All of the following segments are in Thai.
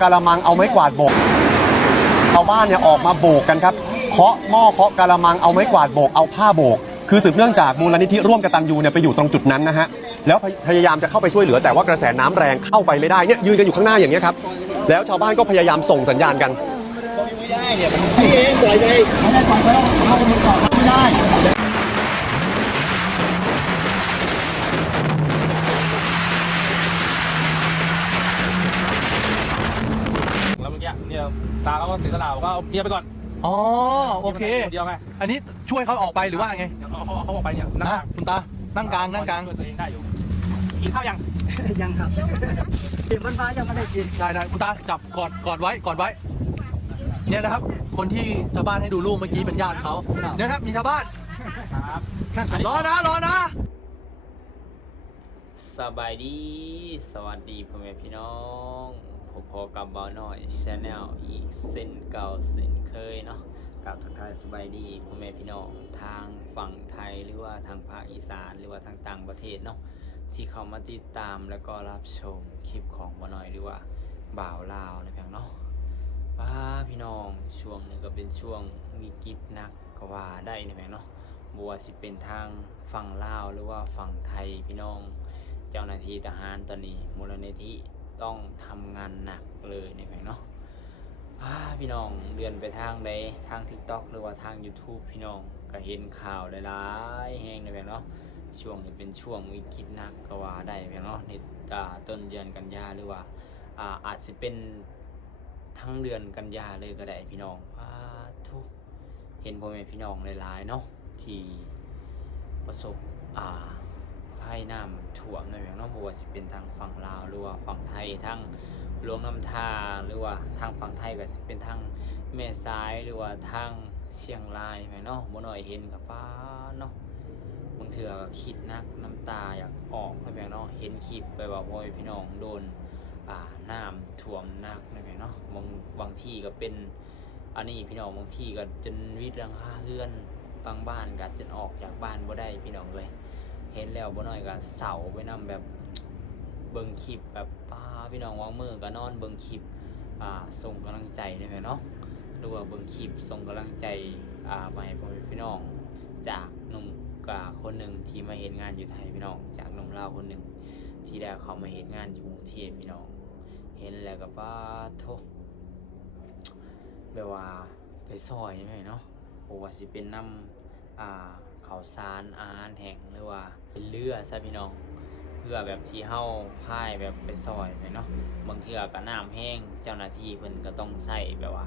กะละมังเอาไม้กวาดโบกชาวบ้านเนี่ยออกมาโบกกันครับเคาะหม้อเคาะกะละมังเอาไม้กวาดโบกเอาผ้าโบก คือสืบเนื่องจากมูลนิธิร่วมกตันยูเนี่ยไปอยู่ตรงจุดนั้นนะฮะแล้วพยายามจะเข้าไปช่วยเหลือแต่ว่ากระแสน้ำแรงเข้าไปไม่ได้เนี่ยยืนกันอยู่ข้างหน้าอย่างเงี้ยครับแล้วชาวบ้านก็พยายามส่งสัญญาณกันไม่ได้เนี่ยมันพี่เองปล่อยไปไม่ได้ปล่อยไปเข้าไปก่อนไม่ได้ แล้วเมื่อกี้เนี่ย ตาเขาก็เสียสละบอกว่าเอาเมียไปก่อนอ๋อโอเค เดียวไงอันนี้ช่วยเขาออกไปหรือว่าไงเดี๋ยวเขาเขาเขาบอกไปเนี่ยนั่งนะคุณตานั่งกลางนั่งกลางช่วยตัวเองได้อยู่กินข้าวยังยังครับเสียงมันฟ้ายังไม่ได้กินได้ได้คุณตาจับกอดกอดไว้กอดไว้ เนี่ยนะครับ คนที่ชาวบ้านให้ดูรูปเมื่อกี้เป็นญาติเขาเนี่ยนะครับมีชาวบ้านครับรอนะรอนะสบายดี สวัสดีพ่อแม่พี่น้อง พบพอกับเบาหน่อยชาแนลอีกเส้นเก่าเส้นเคยเนาะกับทักทายสบายดีพ่อแม่พี่น้องทางฝั่งไทยหรือว่าทางภาคอีสานหรือว่าทางต่างประเทศเนาะที่เขามาติดตามแล้วก็รับชมคลิปของบาหน่อยหรือว่าบ่าวลาวนะเพียงเนาะว้าพี่น้องช่วงนี้ก็เป็นช่วงวิกฤตหนักก็ว่าได้นะเพียงเนาะบัวสิเป็นทางฝั่งลาวหรือว่าฝั่งไทยพี่น้อง เจ้าหน้าที่ทหารตอนนี้มูลนิธิ ต้องทำงานหนักเลยนี่ไหมเนาะพี่น้องเดือนไปทางใดทาง TikTok หรือว่าทาง YouTube พี่น้องก็เห็นข่าวหลายๆแห้งนี่แหละเนาะช่วงนี้เป็นช่วงวิกฤตหนักก็ว่าได้แหละเนาะในต้นเดือนกันยาหรือว่าอ่าอาจจะเป็นทั้งเดือนกันยาเลยก็ได้พี่น้องอ่าทุกเห็นพ่อแม่พี่น้องหลายๆเนาะที่ประสบอ่า ภัยน้ำท่วมในแมงน้องบัวสิเป็นทางฝั่งลาวหรือว่าฝั่งไทยทางหลวงน้ำทาหรือว่าทางฝั่งไทยก็สิเป็นทางแม่สายหรือว่าทางเชียงรายแม่เนาะบ่น้อยเห็นกับป้าเนาะบางเถื่อคิดนักน้ำตาอยากออกไปแม่เนาะเห็นคลิปไปว่าพ่อพี่น้องโดนอ่าน้ำท่วมหนักในแม่เนาะบางบางที่ก็เป็นอันนี้พี่น้องบางที่ก็จนวิดหลังคาเรือนบางบ้านก็จนออกจากบ้านบ่ได้พี่น้องเลย เห็นแล้วบ่น้อยก็เสาไปนำแบบเบิ่งคลิปแบบป้าพี่น้องวางมือก็นอนเบิ่งคลิปอ่าส่งกำลังใจได้ไหมเนาะหรือว่าเบิ่งคลิปส่งกำลังใจอ่ามาให้พ่อแม่พี่น้อง จากหนุ่มกาคนหนึ่งที่มาเห็นงานอยู่ไทยพี่น้อง จากหนุ่มลาวคนหนึ่งที่ได้เขามาเห็นงานอยู่กรุงเทพพี่น้อง เห็นแล้วก็ป้าโทแบบว่าไปซอยใช่ไหมเนาะโอ้ว่าสิเป็นน้ำอ่า เขาวสารอาหารแห้งหรือว่าเป็นเรือซะพี่น้อง เพื่อแบบที่เฮาพายแบบไปซอยไปเนาะบางเทื่อก็น้ำแห้งเจ้าหน้าที่เพิ่นก็ต้องใส่แบบว่า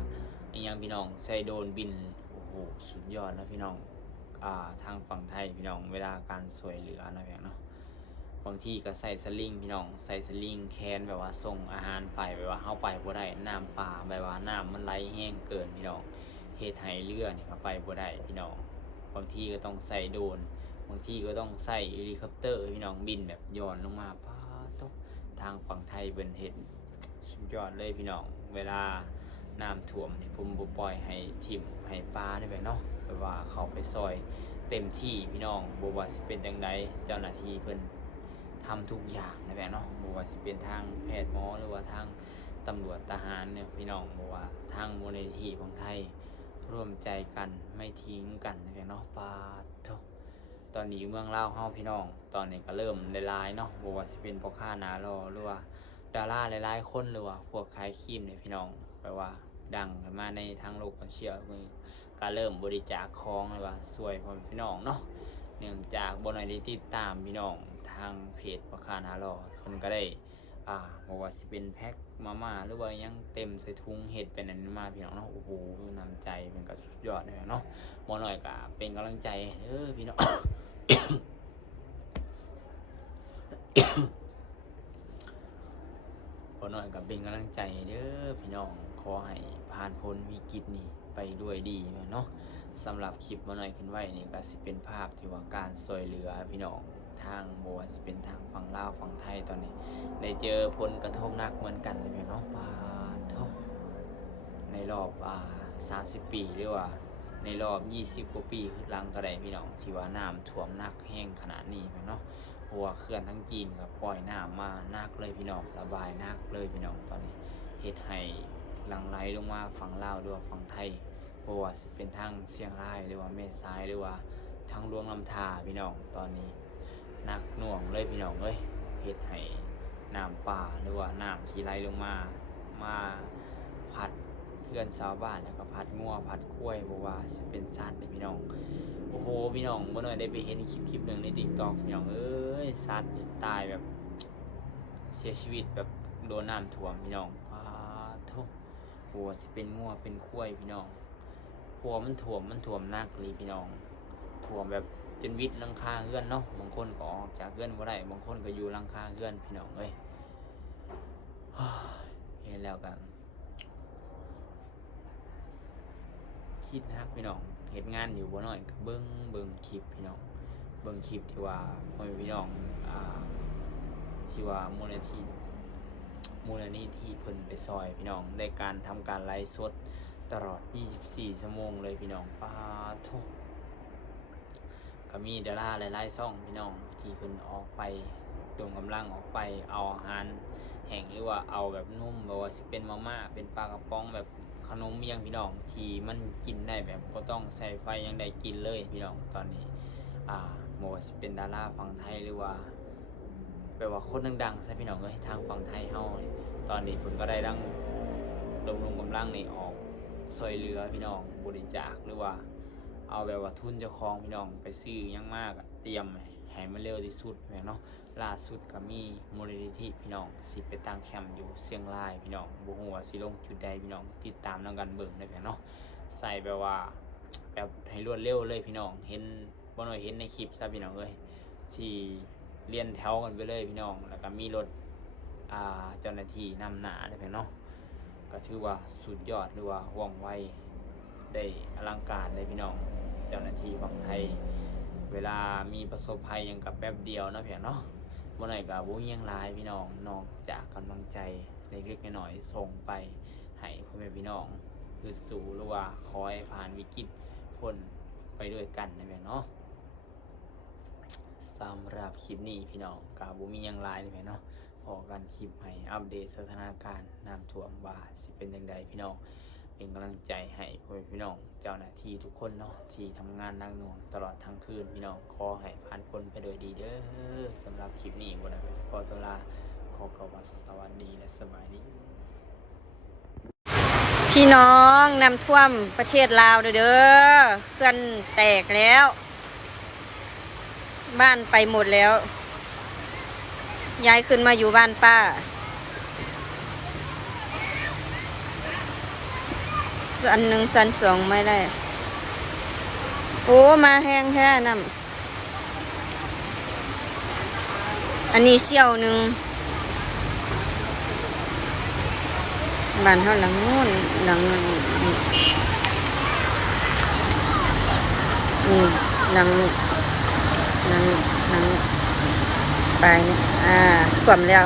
อหยังพี่น้องใส่โดนบินโอ้โหสุดยอดนะพี่น้องอ่าทางฝั่งไทยพี่น้องเวลาการสวยเหลือนะพี่น้องเนาะบางที่ก็ใส่สลิงพี่น้องใส่สลิงแคนแบบว่าส่งอาหารไปแบบว่าเฮาไปบ่ได้น้ำป่าแบบว่าน้ำมันไหลแห้งเกินพี่น้องเฮ็ดให้เรือนี่ก็ไปบ่ได้พี่น้อง บางทีก็ต้องใส่โดรนบางทีก็ต้องใส่เฮลิคอปเตอร์พี่น้องบินแบบย้อนลงมาป้าตกทางฝั่งไทยเป็นเห็นสุดยอดเลยพี่น้อง เวลาน้ำท่วมนี่ผมบ่ปล่อยให้ทิมให้ปลาได้ไปเนาะแบบว่าเขาไปซอยเต็มที่พี่น้องบ่ว่าสิเป็นจังไดเจ้าหน้าที่เพิ่นทำทุกอย่างนะแม่เนาะบ่ว่าสิเป็นทางแพทย์หมอหรือว่าทางตำรวจทหารเนี่ยพี่น้องบ่ว่าทางมูลนิธิของไทย ร่วมใจกันไม่ทิ้งกันนะพี่น้องปาทตอนนี้เมืองเล่าเฮาพี่น้อง ตอนนี้ก็เริ่มหลายๆเนาะบ่ว่าสิเป็นพ่อค้านารอหรือว่าดาราหลายๆคนหรือว่าพวกขายครีมเนี่ยพี่น้องแปลว่าดังกันมาในทางโลกโซเชียลมือก็เริ่มบริจาคของหรือว่าช่วยพ่อพี่น้องเนาะเนื่องจากบ่ได้ติดตามพี่น้องทางเพจพ่อค้านารอเพิ่นก็ได้ อ่าบอกว่าสิเป็นแพ็คมาม่าหรือว่ายังเต็มใส่ถุงเห็ดเป็นอันมาพี่น้องเนาะโอ้โหนำใจเป็นก็สุดยอดเลยเนาะมอหน่อยก็เป็นกำลังใจเออพี่น้องมอหน่อยก็เป็นกำลังใจเด้อพี่น้องขอให้ผ่านพ้นวิกฤตนี้ไปด้วยดีเนาะสำหรับคลิปมาหน่อยขึ้นไว้นี่ก็สิเป็นภาพที่ว่าการสวยเหลือพี่น้อง ทางบัวาสิเป็นทางฝั่งลาวฝั่งไทยตอนนี้ ได้เจอผลกระทบหนักเหมือนกันเลยเนาะปาท่าในรอบอ่าสามสิบปีหรือว่า ในรอบยี่สิบกว่าปีขึ้นหลังก็ได้พี่น้องที่ว่าน้ำท่วมหนักแห้งขนาดนี้เนาะเพราะว่าเขื่อนทั้งจีนกับปล่อยน้ำมาหนักเลยพี่น้องระบายหนักเลยพี่น้องตอนนี้เฮ็ดให้หลังไหลลงมาฝั่งลาวหรือว่าฝั่งไทยบ่ว่าสิเป็นทางเชียงรายหรือว่าแม่สายหรือว่าทางหลวงลำธาพี่น้องตอนนี้ นักหน่วงเลยพี่น้องเอ้ยเฮ็ดให้น้ำป่าหรือว่าน้ำที่ไหลลงมา มาพัดเพื่อนชาวบ้านแล้วก็พัดงัวพัดกล้วยบ่ว่าสิเป็นสัตว์นี่พี่น้อง โอ้โหพี่น้องบ่น้อยได้ไปเห็นคลิปคลิปหนึ่งใน TikTok พี่น้องเอ้ยสัตว์ตายแบบ เสียชีวิตแบบโดนน้ำท่วมพี่น้องพาทุกหัวสิเป็นงัวเป็นคุ้ยพี่น้องหัวมันท่วมมันท่วมนักเลยพี่น้องท่วมแบบ จนวิดหลังคาเฮือนเนาะบางคนก็ออกจากเฮือนบ่ได้บางคนก็อยู่ลังคาเฮือนพี่น้องเอ้ยเห็นแล้วกันคิดฮักพี่น้องเฮ็ดงานอยู่บ่น้อยก็เบิ่งเบิ่งคลิปพี่น้องเบิ่งคลิปที่ว่าพ่อพี่น้องอ่าที่ว่ามูลนิธิมูลนิธิเพิ่นไปซอยพี่น้องในการทำการไลฟ์สดตลอด 24 ชั่วโมงเลยพี่น้องปาทุก ก็มีดาราหลายๆช่องพี่น้องที่เพิ่นออกไปดวงกำลังออกไปเอาอาหารแห้งหรือว่าเอาแบบนุ่มแบบว่าสิเป็นมาม่าเป็นปลากระป๋องแบบขนมเมียงพี่น้องที่มันกินได้แบบบ่ต้องใส่ไฟยังได้กินเลยพี่น้องตอนนี้อ่าโมว่าสิเป็นดาราฝั่งไทยหรือว่าแปลว่าคนดังๆใช่พี่น้องเอ้ยทางฝั่งไทยเฮาตอนนี้ผมก็ได้ดังลงลงกำลังในออกซอยเรือพี่น้องบริจาคหรือว่า เอาแบบว่าทุนจ้าของพี่น้องไปซื้อยังมากเตรียมให้มันเร็วที่สุดแม่เนาะล่าสุดก็มีมูลนิธิพี่น้องสิไปตั้งแคมป์อยู่เชียงรายพี่น้องบ่ฮู้ว่าสิลงจุดใดพี่น้องติดตามนํกันเบิ่งได้แม่เนาะใส่แบบว่าแบบให้รวดเร็วเลยพี่น้องเห็นบ่น้อยเห็นในคลิปซะพี่น้องเอ้ยที่เรียนแถวกันไปเลยพี่น้อง แล้วก็มีรถอ่าเจ้าหน้าที่นำหน้าได้พี่น้องก็ถือว่าสุดยอดหรือว่าว่องไว ได้อลังการเลยพี่น้อง เจ้าหน้าที่ฝั่งไทย เวลามีประสบภัยยังกับแป๊บเดียวนาะพี่น้องเนาะบ่น้อยก็บ่มีหยังลายพี่น้องนอกจากกำลังใจเล็กๆน้อยๆส่งไปให้พ่อแม่พี่น้อง คือสู่หรือว่าคอยผ่านวิกฤตพ้นไปด้วยกันนะแม่เนาะสำหรับคลิปนี้พี่น้องกาบุมียังลายเลยแม่เนาะพอกันคลิปให้อัปเดตสถานการณ์น้ำท่วมว่าสิเป็นยังไงพี่น้อง เป็นกำลังใจให้พ่อพี่น้องเจ้าหน้าที่ทุกคนเนาะที่ทำงานหนักหน่วงตลอดทั้งคืนพี่น้องขอให้ผ่านพ้นไปโดยดีเด้อสำหรับคลิปนี้บนนั้ก็จะขอตัวลาขอกวาสวัสดีและสบายดีพี่น้องน้ำท่วมประเทศลาวเด้อเด้อเพื่อนแตกแล้ว บ้านไปหมดแล้ว ย้ายขึ้นมาอยู่บ้านป้า สันหนึ่งสันสองไม่ได้ โอ้มาแห้งแค่น้ำอันนี้เชี่ยวหนึ่งบานเฮาหลังนู้นหลังนี่หลังนี้หลังนี้หลังนี้ไปนี่อ่าท่วมแล้ว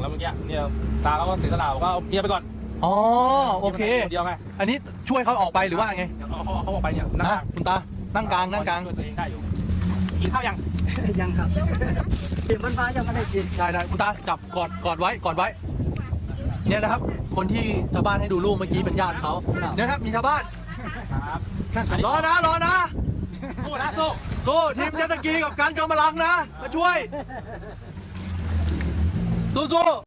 แล้วเมื่อกี้เนี่ย ตาเขาก็เสียสละบอกว่าเอาเมียไปก่อนอ๋อโอเคเดียวไงอันนี้ช่วยเขาออกไปหรือว่าไงเขาเขาเขาออกไปเนี่ยนะคุณตานั่งกลางนั่งกลางช่วยตัวเองได้อยู่กินข้าวยังยังครับเสียงมันฟ้ายังไม่ได้กินได้ได้คุณตาจับกอดกอดไว้กอดไว้ เนี่ยนะครับ คนที่ชาวบ้านให้ดูรูปเมื่อกี้เป็นญาติเขาเนี่ยนะครับมีชาวบ้านครับรอนะรอนะสู้นะสู้สู้ทีมเจตสกีกับการจอมพลังนะมาช่วยสู้ๆ